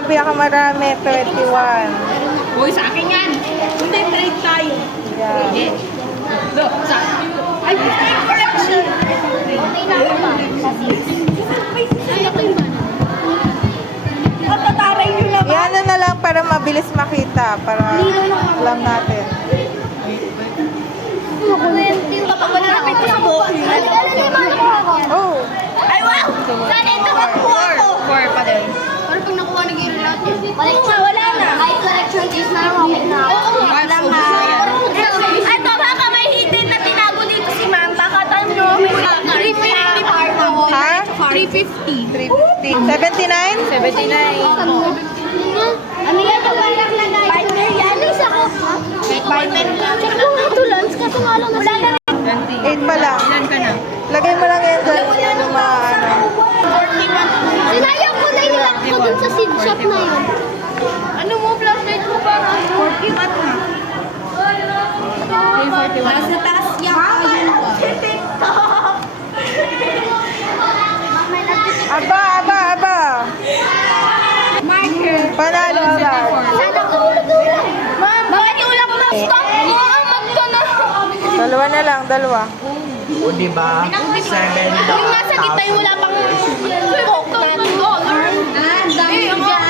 ang pinakamarami, 21. Uy, sa akin yan. Hindi, trade tayo. Yeah. Sige. Do, sa akin. Ay, correction. Okay na ako ba? Kasi, ay, ako yung banana. Matataray nyo naman. Yan na lang para mabilis makita. Para alam natin. Kapag wala ako sa buhok. Ano na yung mga nakuha ko? Oh! Ay, wow! Sana ito makuha ko. 4 pa din. Pero pag nakuha na game lahat yun. Oo nga, wala na. Ay, correction case na lang okay na. Oo nga, wala nga. Ay, ito baka may hidden na tinago dito si ma'am. Baka tanyo, may 350 part ako. Ha? 350. 350. 79? 79. Ano yan? Kawarak na guys. Partner yan. Isa ko. Partner lang. Check ko nga ito, Lance. Kaso nga lang na siya. 8 pa lang. Ilan ka na? Lagay mo lang yan dyan. Yung mga ano. Sinayang ko na yung ko dun sa seed shop na yun. Ano mo, flashlight mo ba? 40 mat na. Nasa taas yan. Aba, aba, aba. Marker. Panalo agad. Sana ko ulang. Ma'am, bakit ulang mo? Stop mo. Mag ka na. Dalawa na lang, dalawa. O diba? $7. Yung nasa kita yung wala pang coke na $2. Ah, dami dyan.